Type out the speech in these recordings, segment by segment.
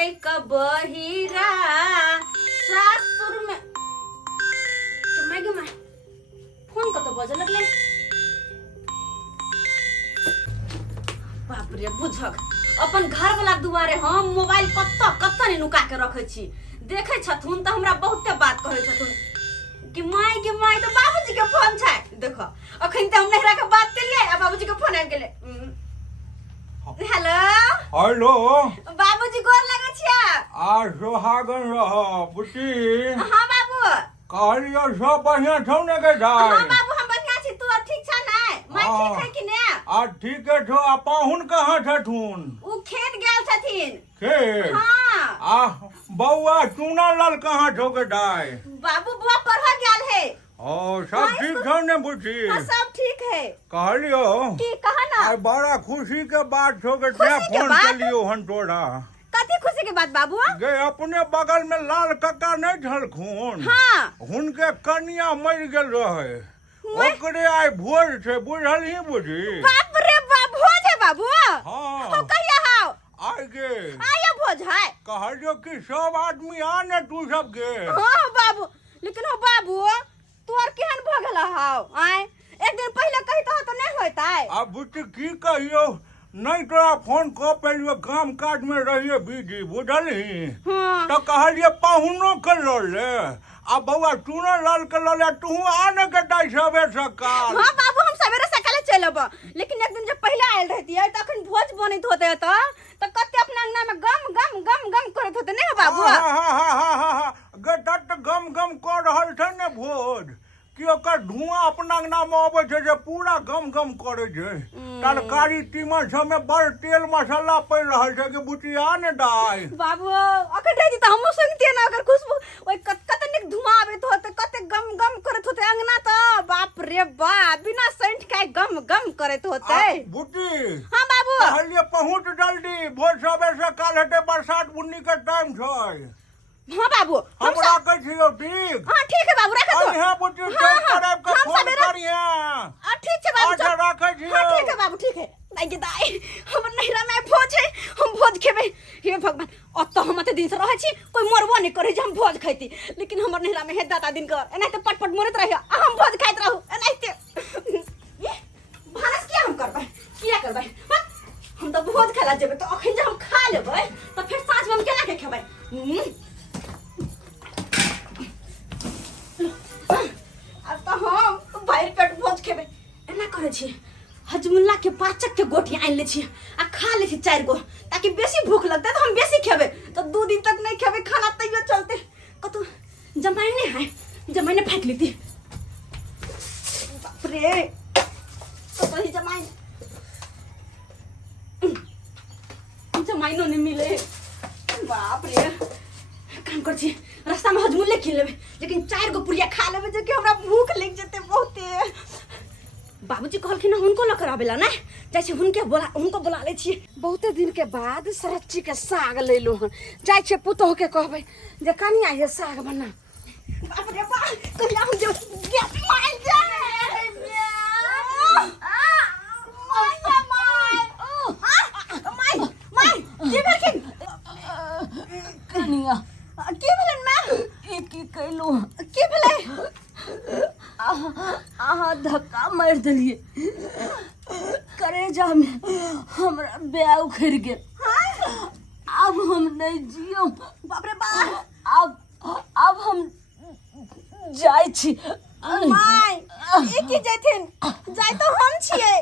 Lack बहिरा सासुर में my phone कत बजे लगले। बाप रे बुझक अपन घर वाला दुआरे हम मोबाइल कत्ता ने नुका के रखे छी। देखे छथुन त हमरा बहुते बात कहे छथुन कि माय तो बाबूजी के फोन छै। देखो अखन त हम नहरा के बात केलिए आ बाबूजी के फोन आ गेले। हेलो हेलो बाबूजी गोर लगे छिया। आ सुहागन रह बुची। हां बाबू कहलियो सब बढ़िया छौ ने के दाई। हां बाबू हम बढ़िया छी। तू ठीक छ ना? मैं ठीक है कि ने? आ ठीक है छौ। आ पाहुन कहां छथुन? उ खेत गेल छथिन। खेत? हां। आ बौआ चूना लाल कहां छौ के दाई? बाबू बुआ पढ़ा गेल है। ओ सब ठीक छौ ने बुची? हां सब ठीक है। कहलियो की कहा ना? आ बड़ा खुशी के बात छौ के खुशी के फोन बात? कलियो हन तोरा। कथी खुशी के बात बाबू? गे अपने बगल में लाल कक्का नहीं छलखुन? हां हुनके कन्या मर गेल रहे। ओकरे आइ भोज छै बुझलही बुझी। बाप रे बाप भोज है बाबू? हाँ हम कहिया हाउ आइ गे आया भोज है। कहलियो कि सब आदमी आ ने तू सब गे। हां बाबू लेकिन हो बाबू तोर केहन भ गेल हाउ? आय एक दिन पहले कहि तो नहीं होताय। अब बुच्ची की कहियो नहीं तोरा फोन क पेलियो काम काज में रहिए बिजी बुझलही। हां तो कहलिए पाहुनो के ल ले आ बउआ चूना लाल के ल ले तू आने के दाई सबे सकाल। हां बाबू हम सवेरे सकाले चलब लेकिन एक दिन जब पहले आयल रहती है तखन भोज बनत होते तो कते अपना अंगना में गम गम गम गम करत होते नहीं बाबू? गे तत गम गम कर रहल छै ने भोज कि ओकर धुआं अपना अंगना में आबै छै जे पूरा गम गम करे छै। तरकारी तीमन सब में बड़ तेल मसाला पड़ रहल छै कि बुचिया ने दाई। बाबू अखन रही त हमहु सुनतिए ना अगर खुशबू ओइ कतनिक धुआं आबैत होते कते गम गम करत होते अंगना तो बाप रे बाप बिना सेंट के गम गम करत होते। बुची हां बाबू कहलिए पहुंच जल्दी भोज सबे से काल हेते बरसात बुन्नी के टाइम छै। हां बाबू हम राखै छियो ठीक? हां ठीक है बाबू रख दो। हां बुची चेक करब के फोन करिया। ठीक है बाबू अच्छा राखै छियो। हां ठीक है बाबू ठीक है। दाई हम नहिरा में भोज है हम भोज खेबे। हे भगवान अत हम त दिन से रहै छी कोई मरबो नहीं करे जे हम भोज खैती लेकिन हमर नहिरा में हे दादा दिन कर एनाते पटपट मरत रहिया आ हम भोज खाइत रहू एनाते। भानस किया हम करबै किया करबै? हम तो भोज खाला जेबे तो अखन जे हम खा लेबै तो फिर साँझ में हम केना के खेबै? अब तो हम बाहर पेट भोज खेबे एना करे छी। हजमुल्ला के पाचक के गोटी आन ले छी आ खा ले छी 4 गो ताकि बेसी भूख लगते तो हम बेसी खेबे तो 2 दिन तक नहीं खेबे खाना तैयो चलते। कतो जमाई नहीं है जमाई ने फेंक लेती। बाप रे कतो ही जमाई जमाई नो नहीं मिले। बाप रे काम कर छी रास्ता में हजमुल्ले खिल लेबे लेकिन 4 गो पुरिया खा लेबे जे कि हमरा भूख लग जते बहुते। बाबूजी कहलखिन हुनको ल कराबेला ना जाय छै हुनको बोला ले छी। बहुते दिन के बाद सरच्ची के साग लेलो हन जाय छै पुतोह के कहबै जे कनी आइए साग बना। बाप रे बाप कहिया हम जे गैस मार जाए माय के भेलखिन कनिया के भेलन माय की कैलो के भेलै? अहाँ धक्का मार दिलिए करेजा में हमरा ब्याह उखड़ गेल। अब हम नहीं जियो। बाप रे बाप अब हम जाय छी। माय ए की जैथिन जाय तो हम छिए।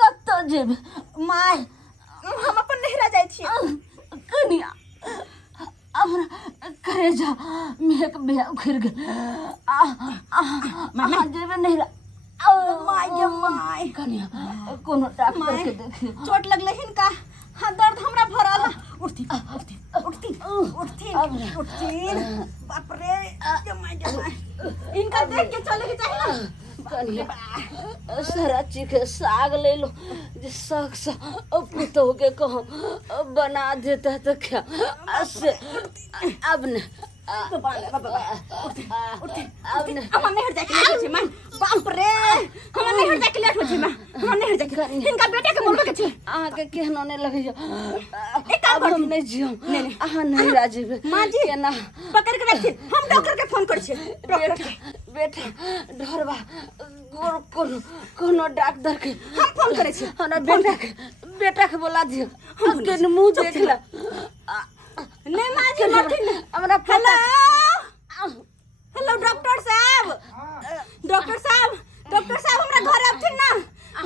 कत्ता जेबे माय हम अपन नहिरा जाय छिए। कनिया हमरा करेजा में एक ब्याह उखड़ गेल। अहाँ जेबे नहिरा? माय गे माय कनिया कोनो डॉक्टर के देखियो। चोट लगले हिनका हाँ दर्द हमरा भरल उठती उठती उठती उठती उठती। बाप रे गे माय इनका देख के चले के चाहिए ना। कनिया सरच्ची के साग ले लो जे साग सा पुतोह के कहम बना देता तो क्या। अब न बाबा उठते उठते हम नहीं हट जाके लेट छे मन बाप रे हम नहीं हट जाके लेट छे मन हम नहीं हट जाके इनका बेटा के बोलबे के छे आगे केहनो ने लगे जो एक काम कर हम नहीं जियो नहीं आहा नहीं राजीव मां जी केना पकड़ के रखी हम डॉक्टर के फोन कर छे बेटा बेटा ढोरबा कोनो डॉक्टर के हम फोन करे छे हमरा बेटा के बोला दियो केन मुंह देखला नहीं मां जी नथिन हमरा हेलो हेलो डॉक्टर साहब हमरा घर आथिन ना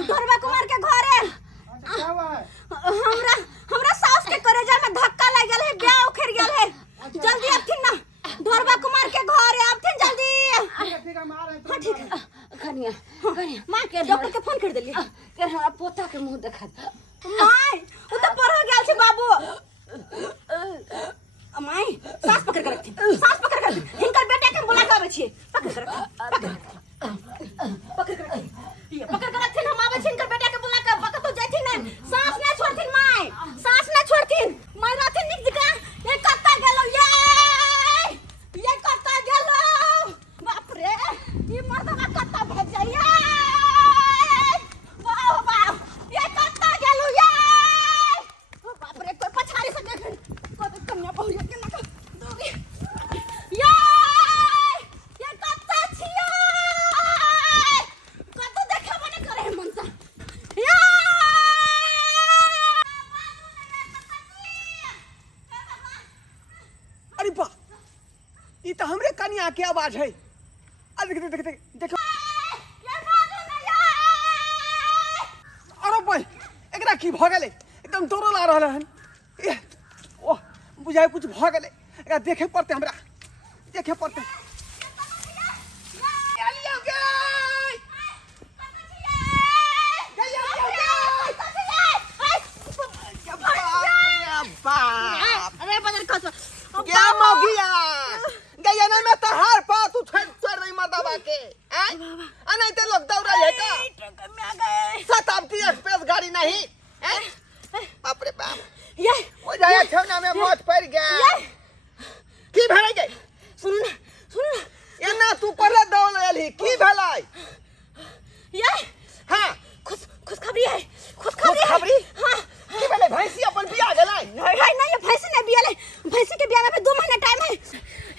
ढोरबा कुमार के घरे हमरा सास के करेजा में धक्का लग गेल है ब्याह उखड़ गेल है जल्दी आथिन ना ढोरबा कुमार के घरे आथिन जल्दी ठीक है मार है हां ठीक है कनिया मां के डॉक्टर के फोन कर देलिए के हमरा पोता के मुंह देखा माय उ तो पर हो गेल छै बाबू माय सास पकड़ के रखती हिनकर बेटा के बुला के आबै छी पकड़ के रखती हम आबै छी हिनकर बेटा के बुला के पकड़ तो जैथिन ना सांस ना छोड़थिन माय सांस ना छोड़थिन माय रहथिन निक जगह ये कत्ता गेलो ये कत्ता गेलो बाप रे ये मर्दवा कत्ता भेज जाइए वाह वाह ये कत्ता गेलो ये बाप रे कोई पछाड़ी से देख कोई कन्या बहु के ना दोगी ये कत्ता छियो कत्ता देखा बने करे है मनसा ये अरे बा ई तो हमरे कनिया के आवाज है अरे देख अरे भाई एकरा की भ गेलै एकदम तोरो ला रहल हन ओह बुझाय कुछ भ गेलै एकरा देखे पड़ते हमरा देखे पड़ते अरे बदल खस क्या मौगिया गया ना मैं तो हार पा तू छोड़ नहीं मर्दाबा के हैं आ नहीं तो लोग दौड़ा है का में आ गए शताब्दी एक्सप्रेस गाड़ी नहीं हैं बाप रे बाप ये हो जाए ठेवना में मौत पड़ गया की भेलै गई सुन ना एना तू पहले दौड़ एलही की भेलै ये हां खुशखबरी है खुशखबरी हां की भेलै भैंसी अपन बियाह गेलै नहीं ये भैंसी नहीं बियाले भैंसी के बियाह में 2 महीना टाइम है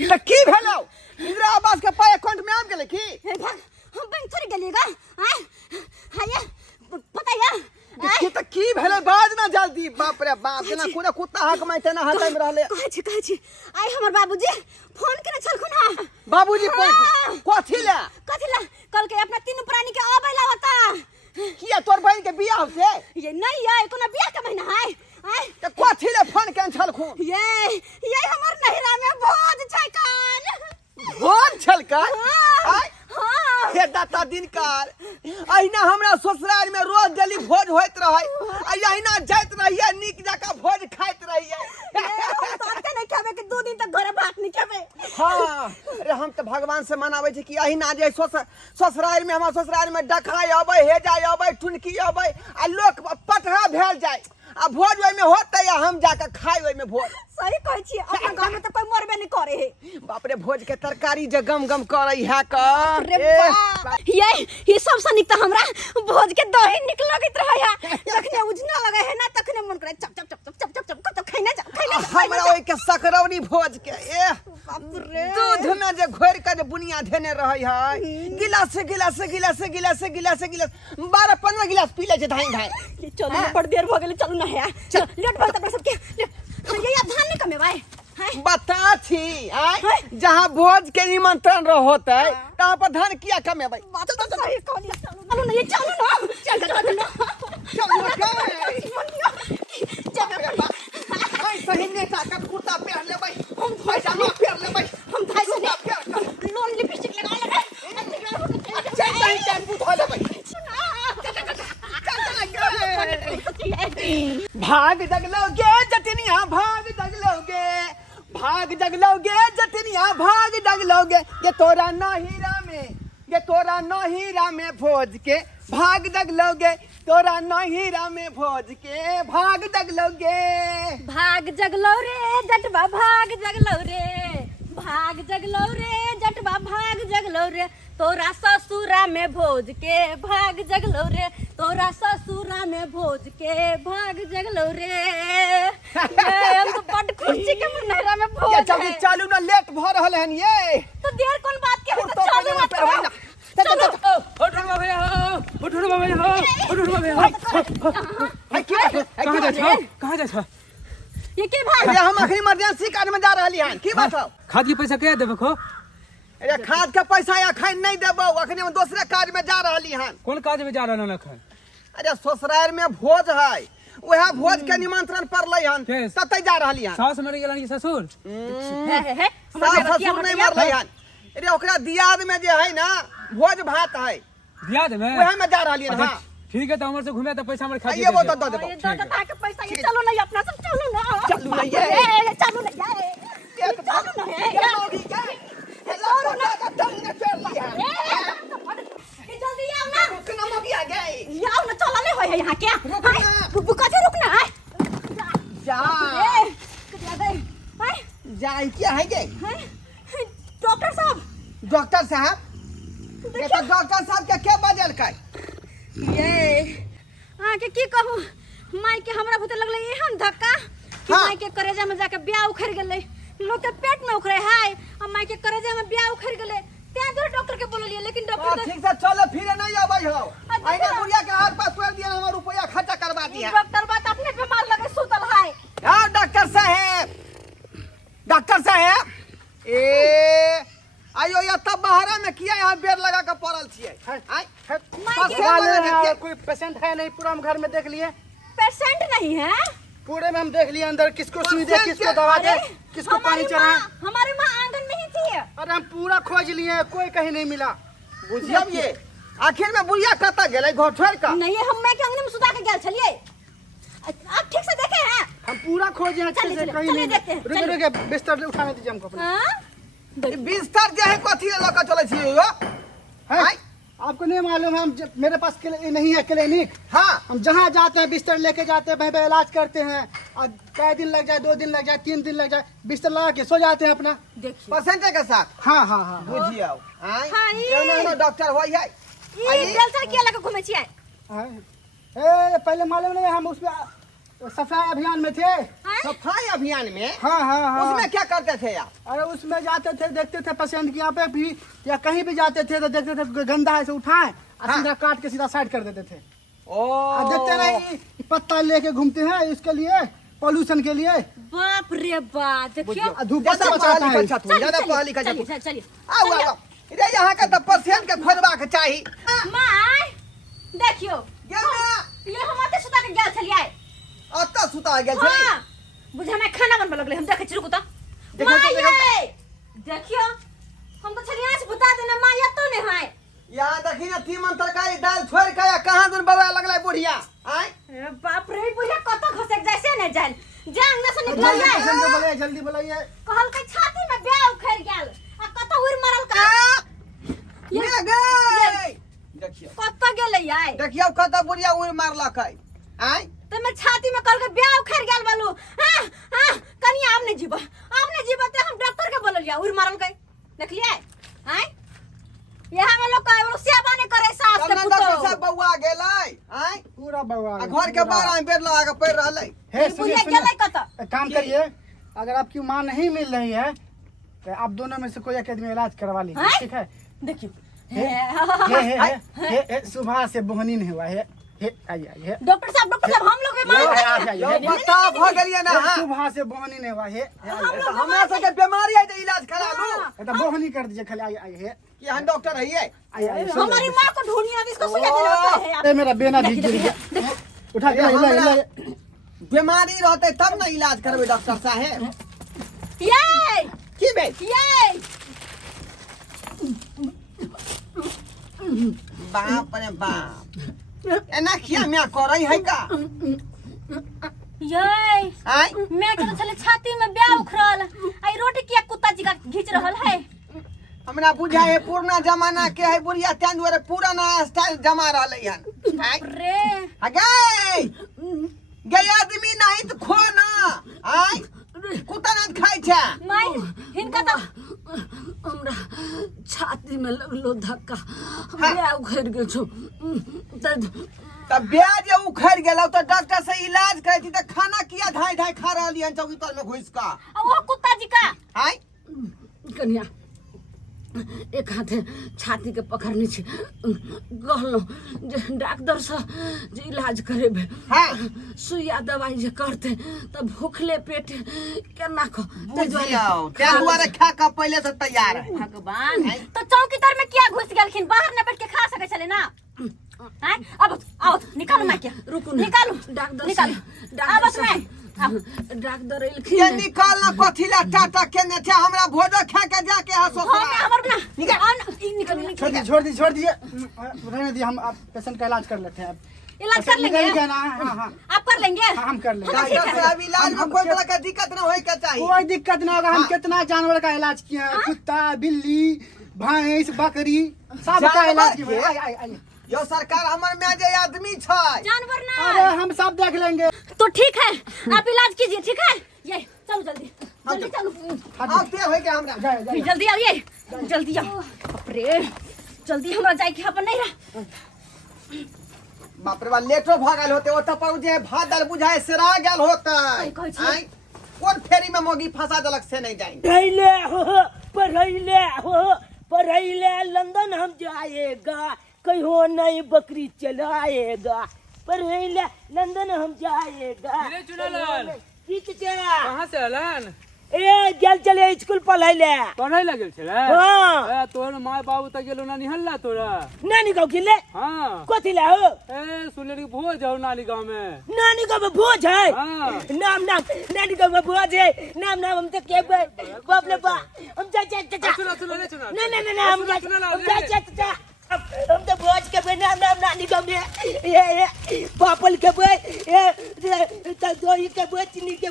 त की भेलौ इंदिरा आवास के पाई अकाउंट में आब गेलै की हे भाग हम बैंक थोड़ी गेलिएगा हां ये पता है तू त की भेलै बाज ना जल्दी बाप रे बाप जेना कोनो कुत्ता हक में तेना हाथ में रहले कहै छी आई हमर बाबूजी फोन केने छलखुन हां बाबूजी कथि ला कल के अपना तीनों प्राणी के आबै ला होता किया तोर बहन के बियाह से ये नहीं है कोनो बियाह का महीना है त कथि ला फोन केन छलखुन ये हमर नहिरा में भोज छै काल भोज छलका हां हे दाता दिनकार अहिना हमरा ससुराल में रोज जली भोज होइत रहे अहिना जाइत रहिए निक जका भोज खाइत रहिए साथे नहीं खावे के 2 दिन तक घरे भात नहीं खावे हां अरे हम तो भगवान से मनावे छी कि अहिना जे ससुराल में हमरा ससुराल में डखाय आबै हेजा आबै टुनकी आबै आ लोक पटहा भेल जाय आ भोज ओइ में होतै या हम जाके खाइ ओइ में भोज सही कहै छी अपना गांव में तो कोई मरबे नहीं करे है बाप रे भोज के तरकारी जे गम गम करे है का ये सब से निक त हमरा भोज के दही निक लगत रहे है तखने उजना लगे है ना तखने मन करे चप चप चप चप चप चप खैना जा हमरा ओइ के सकरौनी भोज के बाप रे दूध में जे घोर के जे बुनिया धेने रहै है गिलास 12-15 गिलास पी ले छै धाई चलो बड़ देर भ गेल चलू ना है लेट भ त सब के ये धान नहीं कमेबाई बता छी जहाँ भोज के निमंत्रण होते तहाँ पर धन किया कमेबै बात तो सही कहलिए चलू ना ये चलू ना सही नेता का कुर्ता पहन लेबै हम पैजामा पहन लेबै हम भाई से लोन लिपस्टिक लगा चल नहीं टेम्पू धो लेबै भाग जगलोगे जतनिया भाग जगलोगे ये तोरा नहीरा में भोज के भाग जगलोगे तोरा नहीरा में भोज के भाग जगलो रे जटवा भाग जगलो रे भाग जगलो रे जटवा भाग जगलो रे तोरा ससुरा में भोज के भाग जगलो रे तोरा ससुरा में भोज के भाग जगलो रे हम तो बड़ खुशी के मनहरा में भोज ये जल्दी चालू ना, लेट भ रहल हन ये। तो देर कौन बात के तो चालू मत करो चलो उठो भैया है की बात है? कहाँ जा छो ये के भाई अरे हम अखनी इमरजेंसी कार्ड में जा रहली हन, की बात हो? खाद के पैसा क्या देबो खो अरे खाद के पैसा अखन नहीं देबो, अखनी हम दूसरे कार्ड में जा रहली हन। कौन काज में जा रहा ना खा अरे ससुराल में भोज है, वह भोज के निमंत्रण पड़लै हन, केस? ततै जा रहली हन। सास मर गेलन की ससुर है सास ससुर नहीं मरलै हन। अरे ओकरा दियाद में जे है ना भोज भात है, दियाद में वह में जा रहली हन। अच्छा, हां ठीक है तो हमर से घूमे तो पैसा हमर खा ये वो तो देबो। ये दादा के पैसा ये चलो नहीं अपना सब चलो ना चलू ना ये। चलो ना ये चलो ना ये जल्दी आओ ना आओ ना चला नहीं होय यहाँ क्या बुका से रुकना है जाई क्या है गे? डॉक्टर साहब डॉक्टर साहब ये तो डॉक्टर साहब के क्या बजल kai? ये के की कहूं माई के हमरा भूते लगले एहन धक्का कि हाँ। माई के करेजा में जाके ब्याह उखड़ गेले लोग के पेट में उखड़े है और माई के करेजा में ब्याह उखड़ गेले त्या दूर डॉक्टर के बोल लिए लेकिन डॉक्टर ठीक से चलो फिरे नहीं आबै हो। अच्छा। आइना बुढ़िया के हाथ पास कर दिया, हमर रुपया खर्चा करवा दिया। डॉक्टर बात अपने बीमार लगे सुतल है हां डॉक्टर साहब, डॉक्टर साहब ए आयो या तब बहरा में किया यहाँ बेर लगा के पड़ल छिए। आय कोई पेशेंट है नहीं, पूरा हम घर में देख लिए, पेशेंट नहीं है पूरे में हम देख लिए अंदर किसको सुई दे, किसको दवा दे, किसको पानी चढ़ाए। हमारी माँ आंगन में ही थी अरे हम पूरा खोज लिए, कोई कहीं नहीं मिला। बुझियब ये आखिर में बुढ़िया कता गेलै घर छोड़ के? नहीं हम मैं के अंगने में सुता के गेल छलिए आप ठीक से देखे हैं हम पूरा खोजे अच्छे चलिए, से, चलिए, कहीं चलिए नहीं देखते हैं, रुके रुके बिस्तर उठाने दीजिए हमको अपना। हां ई बिस्तर जे है कथी ले लके चलै छिए यो? है? आय आपको नहीं मालूम है, मेरे पास नहीं है क्लिनिक, हां हम जहाँ जाते हैं बिस्तर लेके जाते हैं, वहीं पे इलाज करते हैं और कई दिन लग जाए, 2 दिन लग जाए, 3 दिन लग जाए, बिस्तर लगा के सो जाते हैं अपना। देखिए पेशेंट के साथ हाँ हाँ हाँ बुझियौ। आय हाँ, ई- केना डॉक्टर होय है? ये जलसर किया लगा घूमे छिए हाँ। ए पहले मालूम नहीं, हम उसमें सफाई अभियान में थे। सफाई अभियान में? हाँ हाँ हाँ। उसमें क्या करते थे आप? अरे उसमें जाते थे, देखते थे पेशेंट के यहाँ पे भी या कहीं भी जाते थे तो देखते थे गंदा है से उठाए और हाँ। सीधा काट के सीधा साइड कर देते थे। ओ और देखते नहीं पत्ता लेके घूमते हैं इसके लिए, पोल्यूशन के लिए। बाप रे बाप देखियो धूप ज्यादा से पढ़ा बचाता है। लिखा छथुन, ज्यादा पढ़ा लिखा चलिए छथुन। चलिए आओ आओ रे यहाँ का तो पेशेंट के खोजबा के चाही। माय देखियो गेल ना ये हम आते सुता के गेल छलिए अत्ता सुता गेल छै। हां बुझे मैं खाना बनबे लगले हम देखे छी रुकू तो देखो तो, माय देखियो हम तो छलिए आज बता देना माय तो नहीं है यहाँ देखी ना तीमन तरकारी दाल छोड़ के कहाँ दूर बवा लगलै बुढ़िया। आय अरे बाप रे बुझे कत घसक जैसे न जान जान न से निकल जल्दी जाए पेशेंट को बुलाइए, जल्दी बुलाइए। कहल के छाती में ब्याह उखड़ गेल आ कत उड़ मरल का ये गई देखियो कत गेलै आय देखियो कत बुढ़िया उड़ मारलकै। आय तो मैं छाती में कल के ब्याह उखड़ गेल बालू हां हां कनी आमने जीव ते हम डॉक्टर के बोललिया उड़ मारल के देखलिए आय यहां में लोग काय सेवा नहीं करे सास के डॉक्टर पुतो साहब बउआ गेलै। आय पूरा बवा आ घर के बाहर में बेड लगा के पड़ रहलै। है, बुझे सुनिए, गेलै सुनिए। कत एक काम करिए, अगर आपकी माँ नहीं मिल रही है तो आप दोनों में से कोई एक आदमी इलाज करवा लीजिए, हैं? ठीक है? देखियो हे, सुबह से बोहनी नहीं हुआ है, आइए डॉक्टर साहब हम लोग बीमार यो बता भ गेलिए ना। हाँ सुबह से बोहनी नहीं हुआ है, हमरा सबके बीमारी है तो इलाज करा लो। तो बोहनी कर दीजिए खाली, आइए कि हम डॉक्टर है? आइए। हमारी माँ को ढूंढिए इसको सुझा देना होता है ए, मेरा बेना भी गिर गया, उठा के हिला बीमारी रहते तब ना इलाज करबे डॉक्टर साहब। ये की बे बाप रे बाप एना किया मैं करई है का? ये आय मैं के तो चले छाती में ब्याह उखड़ल आई रोटी किया कुत्ता जी का घिच रहल है हमरा बुझा है पुराना जमाना के है बुढ़िया तें दुआरे पुराना स्टाइल जमा रहलै हन। आय रे गई गई आदमी नहीं तो खो ना। आय कुत्ता ना खाई छै माय हिनका तो हमरा छाती में लगलो धक्का ब्याह उखड़ गेल छौ तब ब्याज उखड़ गेलौ तो डॉक्टर से इलाज करती तो खाना किया धाई धाई खा रहली हन चौकी तर में घुस का वो कुत्ता जी का हाय कन्या एक हाथे छाती के पकड़ने छे कहलो जे डॉक्टर से जे इलाज करेबे सुइया दवाई जे करते तब भूखले पेट केना को बुझियो ते दुआरे खा का पहले से तैयार है भगवान तो चौकीदार में क्या घुस गेलखिन बाहर न बैठ के खा सके चले ना हैं अब आओ निकालो मैं क्या रुकू निकालो डॉक्टर निकालो अब मैं डॉक्टर ये एलखिन निकालना कथिला टाटा केने थे हमरा भोज खा के जाके हा ससुराल हमर बना निकाल छोड़ दीजिए रहने दीजिए, हम आप पेशेंट का इलाज कर लेते हैं। इलाज कर लेंगे निकल गया ना? हाँ, आप कर लेंगे हाँ, हम कर लेंगे। डॉक्टर साहब इलाज में कोई तरह का दिक्कत ना होए के चाहिए कोई दिक्कत नहीं होगा। हम कितना जानवर का इलाज किए हैं, कुत्ता बिल्ली भैंस बकरी सबका इलाज किए हैं। आइए, आइए। यो सरकार हमर में जे आदमी छै जानवर ना अरे हम सब देख लेंगे। तो ठीक है आप इलाज कीजिए ठीक है ये चलो जल्दी जल्दी चलो अब ते होय के हमरा जल्दी आइए जल्दी आओ अरे जल्दी हमरा जाए के अपन नहीं रहा बाप रे बा लेटो भागल होते ओत पर जे भादल बुझाए सरा गेल होते कहै छी। आइ कोन फेरी में मोगी फंसा देलक से नहीं जाएंगे पढ़ैले लंदन हम जाएगा कहीं नई बकरी चलाएगा पढ़ैले लंदन हम जाएगा कहाँ से अलन ए गेल चले स्कूल पढ़ैले पढ़ाई लगे छले हाँ तोर माय बाबू तक गेलो ना निहल्ला तोरा नानी गाँव गेले हाँ कथी ला हो ए सुनले कि भोज हो नानी गांव में नानी गाँव में भोज है हाँ नाम नानी गाँव में भोज है नाम हम तो के बाप रे बाप हम जा सुनो ले सुनो ना हम जा हम तो भोज के नाम नानी गाँव में ये पापल के दही के चीनी के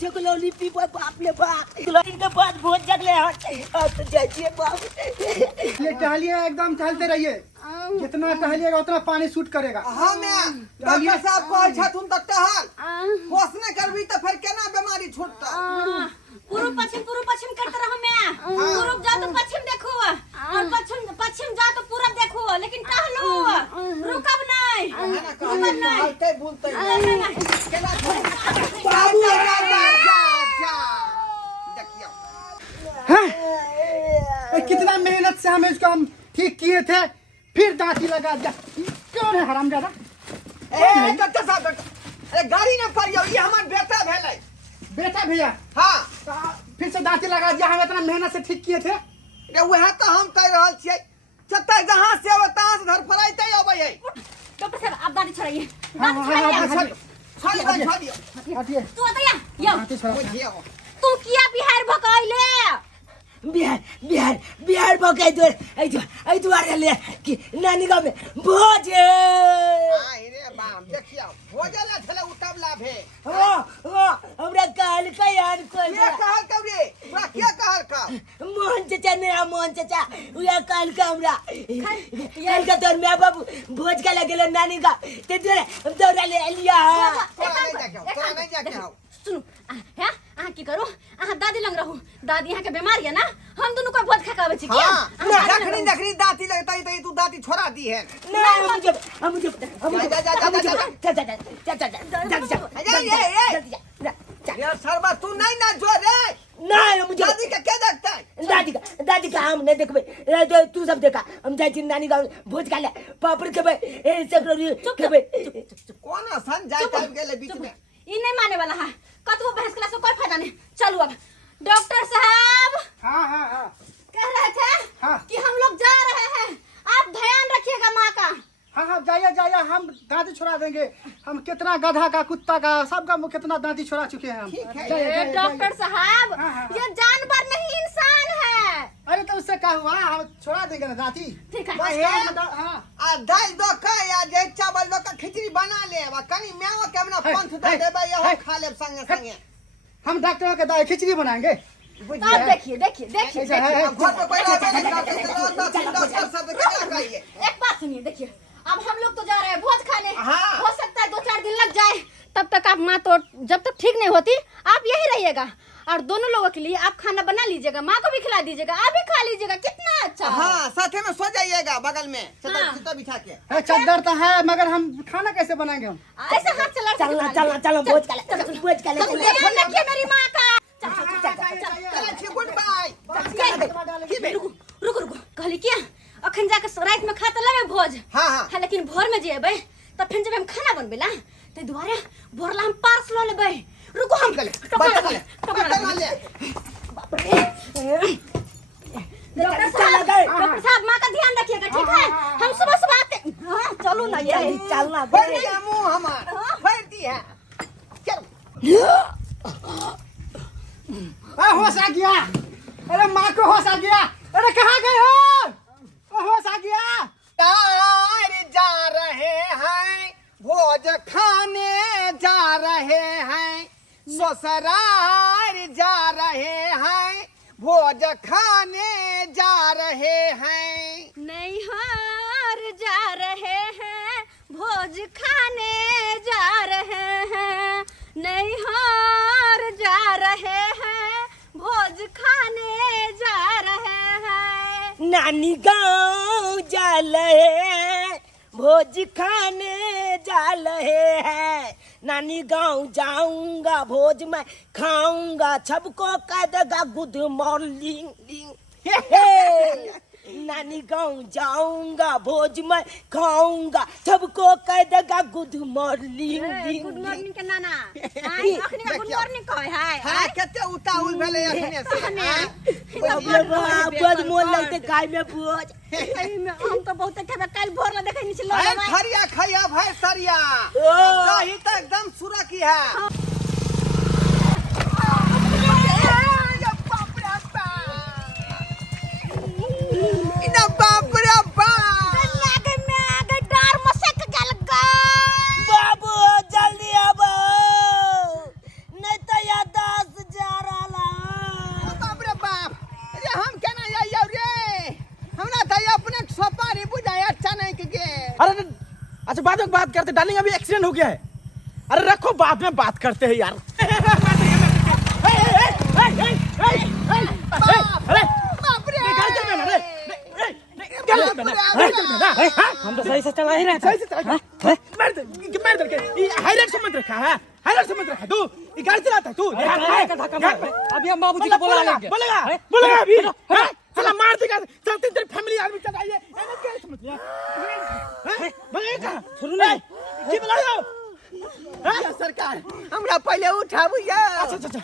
चकलौली पी बाप रे बाप इनके बाद भोज जगले तो जाइए बाप ये टहलिए एकदम टहलते रहिए, जितना टहलिएगा उतना पानी सूट करेगा। हमें डॉक्टर साहब कहै छथुन त टहल होश नहीं करबी त फिर केना बीमारी छूटता पूर्व पश्चिम करते रहो मैं पूर्व जा तो पश्चिम देखो और पश्चिम जा तो पूरब देखो लेकिन टहलो रुकब नहीं रुकब नहीं बोलते बोलते केना बाबू कितना मेहनत से हम इसको हम ठीक किए थे, फिर दांती लगा दिया। क्यों है हरामजादा? ए डॉक्टर साहब अरे गाड़ी न पड़ियो ये हमर बेटा भेलै बेटा भैया हां फिर से दांती लगा दिया। हम इतना मेहनत से ठीक किए थे। रे वह तो हम कह रहल छियै चत्ते जहां से अब तहां से घर पर आइते अबै है डॉक्टर साहब आप दाढ़ी छड़ाइए छोड़ हटिए। तू आता या दांती छोड़ा। बुझियो तू किया बिहार भकाइले बिहार भकै ऐ दुआरे ले कि नानी गाँव में भोज आई रे बाप देखियो भोजला छले उतबला भे हमरा कहल कयान कोई ये कहल कबरे पूरा क्या कहल का मोहन चाचा उया कहल का हमरा कहल का तोर माय बाबू भोज का लगेलो नानी गाँव ते दुआरे हम दौड़ा ले लिया तोरा नहीं जाके हो सुनो है आ की करू आ दादी लंग रहू दादी यहाँ के बीमार है ना हम दोनों को भोज खा के छी क्या हां देखनी दांती लगता है तो तू दांती छोड़ा दी है हम यार सरबा तू नहीं ना जो रे दादी का क्या देखता है दादी का हम नहीं देखबे तू सब देखा हम जाई नानी गाँव भोज खा ले पापड़ खेबे खेबे कौन सन जाए टाइम गेले बीच में ये नहीं माने वाला है कतबो बहस क्लास में कोई फायदा नहीं चलो अब डॉक्टर साहब हाँ कह रहे थे हाँ। कि हम लोग जा रहे हैं आप ध्यान रखिएगा माँ का हाँ जाइए हम दांती छोड़ा देंगे। हम कितना गधा का कुत्ता का सबका कितना दांती छोड़ा चुके हैं हम। ए, डॉक्टर साहब हाँ। ये जानवर नहीं इंसान है अरे तो उससे क्या हुआ, हम छोड़ा देंगे ना दांती। ठीक है हाँ आ दाल दो का या जे चावल दो का खिचड़ी बना ले अब कनी मेवा के हमरा पंथ दे देबे ये खा ले संगे संगे हम डॉक्टर के दाई खिचड़ी बनाएंगे। आप देखिए घर पे कोई डॉक्टर सब क्या कहिए एक बात सुनिए देखिए अब हम लोग तो जा रहे हैं भोज खाने हाँ। हो सकता है 2-4 दिन लग जाए तब तक आप माँ तो जब तक ठीक नहीं होती आप यही रहिएगा और दोनों लोगों के लिए आप खाना बना लीजिएगा, माँ को भी खिला दीजिएगा, आप भी खा लीजिएगा, कितना अच्छा है। हाँ साथे में सो जाइएगा बगल में चद्दर बिछा के। चद्दर तो है मगर हम खाना कैसे बनाएंगे हम? ऐसे हाथ चला चलो भोज का ले मेरी माँ का। चलो गुड बाय। रुको कहली क्या अखन जाकर रात में खा तो लेबे भोज। हाँ। है लेकिन भोर में जेबे तब फिर जब हम खाना बनबे ला ते दुआरे भोरला हम पार्स लो लेबे। रुको हम डॉक्टर साहब माँ का ध्यान रखिएगा, ठीक है? हम सुबह सुबह आते। हाँ चलो ना ये चलना फिर दिया मुंह हमार फिर दिया। चलो होश आ गया। अरे माँ को होश आ गया। अरे कहाँ गए हो? होश आ गया। यार जा रहे हैं भोज खाने जा रहे हैं, ससुराल जा रहे हैं भोज खाने जा रहे हैं। नैहर जा रहे हैं भोज खाने जा रहे हैं, नैहर जा रहे हैं भोज खाने जा रहे हैं। नानी गाँव जा रहे हैं भोज खाने जा रहे हैं, नानी गाँव जाऊंगा भोज में खाऊंगा, सबको कह देगा गुड मॉर्निंग। नानी गाँव जाऊंगा भोज में खाऊंगा, सबको कह देगा गुड मॉर्निंग। गुड मॉर्निंग के नाना अखनी का गुड मॉर्निंग कहे है। हाँ केते उताउल भेले अखने से। भोज मोन लगते गाय में भोज। हम तो बहुत खेबे कल भोर ला देखे नहीं भाई थरिया खैया भाई सरिया दही तो एकदम सुरा की है। बाबू जल्दी अब नहीं तो याददाश्त जा रहा। बाप रे बाप अरे हम केना जाइयो रे, हमरा तो अपने सोपारी बुझाया अच्छा नहीं के। अरे अच्छा बाद में बात करते, डार्लिंग अभी एक्सीडेंट हो गया है। अरे रखो बाद में बात करते हैं यार। हम तो सही से चला ही रहे थे। हाईलाइट समझ रखा है, हाईलाइट समझ रखा तू गाड़ी चलाता तू। अभी हम बाबूजी को बोला लेंगे। बोलेगा अभी चला मार देगा। चल तेरी फैमिली आदमी चलाइए समझ लिया। बोलेगा सुनो नहीं की बोला सरकार हमरा पहले उठाबू या। अच्छा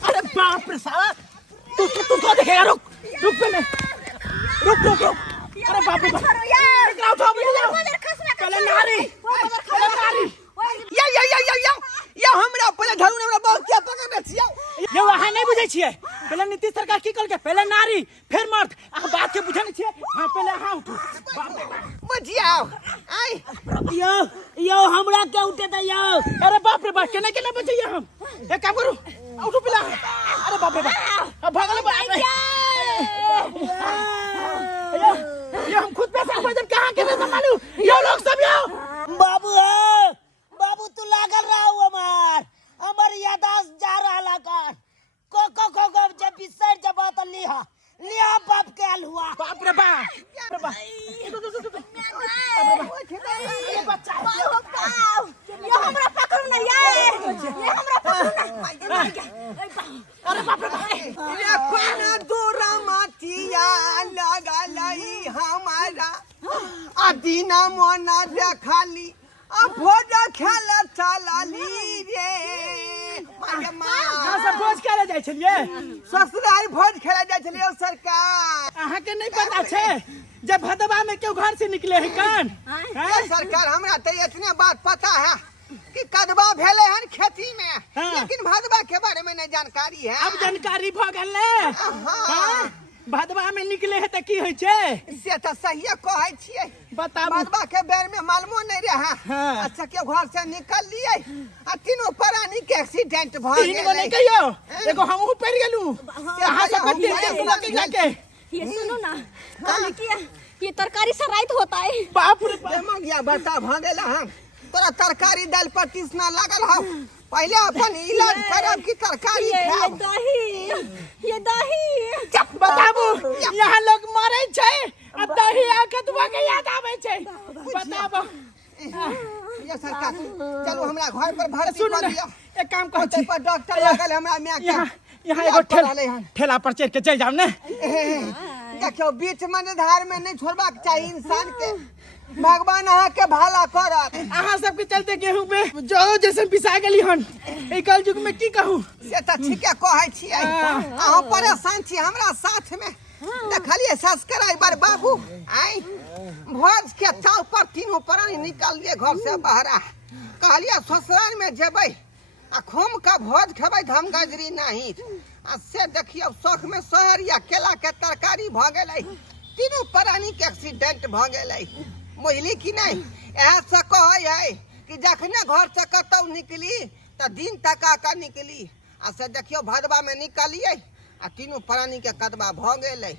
अरे बाप रे साला तू को देखेगा। रुक पहले रुक अरे बाप रे उठाओ पहले नारी या हमरा पहले धरू हमरा बहुत क्या पकड़ने छियै। ये वहाँ नहीं बुझे छिए। पहले नीतीश सरकार की कल के पहले नारी फिर मर्द बात के बुझे नहीं छिए। हाँ पहले हाँ उठो बचियाओ आई यो हमरा क्या उठे था यो। अरे बाप रे बाप केना बचिए हम। एक काम करो उठो पहले। अरे बाप रे बाप भागले बाप ये हम खुद पैसा जब कहाँ के संभालू ये लोग सब यो। बाबू तू लागल रहा हमार यादाश्त जा रहा कर को जब बिसर जब तो लिया बाप के आल हुआ। बाप रे बाप ये हमरा पकड़ू ना ये हमरा पकड़ू ना। अरे बाप रे बाप ये पाना दूरा माटिया लगलई हमारा अदीना मोना देखाली अब भोज खेल चलाली रे। माय माँ सब भोज खेले जाय छलिए। ससुराल भोज खेला जाय छलिए सरकार। अहाँ के नहीं पता छे जब भदवा में क्यों घर से निकले है कान। ये सरकार हमरा तो इतने बात पता है कि कदवा भेले हन खेती में। हाँ। लेकिन भदवा के बारे में नहीं जानकारी है। अब जानकारी भ गेले। हाँ। भदवा में निकले है त की होय छे से तो सही कहै छियै। बताबू। भदवा के बेर में मालूम नहीं रहा। हाँ। अच्छा के घर से निकल लिए आ तीनों प्राणी के एक्सीडेंट भ तीन गो नहीं गेलै। कहियो एगो हमहू पड़ गेलू। यहाँ से कटे लगे जाके ये सुनो ना कहली कि ये तरकारी से राइत होता है। बाप रे बाप। मंगिया बता भागेला हम तोरा तरकारी दाल पर टीसना लागल हम पहले अपन इलाज करब की तरकारी ये खाब दही बताबू यहाँ लोग मरे छे आ दही आके तुआ के याद आवे छे। बताबो ये सरकार चलो हमरा घर पर भर्ती सुन कर ना, दिया एक काम कर ओते पर डॉक्टर लागल हमरा में के यहाँ एगो ठेला पर चढ़ के चल जाओ ना। देखियो बीच में धार में नहीं छोड़बाक चाहिए इंसान के भगवान अहाँ के भला करत अहाँ सबके चलते गेहूं पे जो जैसे पिसा गेली हन ए कल युग में की कहूं से त ठीके कहै छियै अहाँ परेशान छी हमरा साथ में देखलिए सब्सक्राइबर बाबू आई भोज के चाव पर तीनों प्राणी निकालिए घर से बाहर कहलिए ससुराल में जेबै आ खोम का भोज खेबै हम गजरी नहीं आ से देखियो शौक में शहर या केला के तरकारी भ गेलै तीनों प्राणी के एक्सीडेंट भ गेलै मोहली की नहीं एह से कहै है कि जखने घर से कतौ निकली त दिन तका का निकली आ से देखियो भदवा में निकलिए आ तीनों प्राणी के कदवा भ गेलै।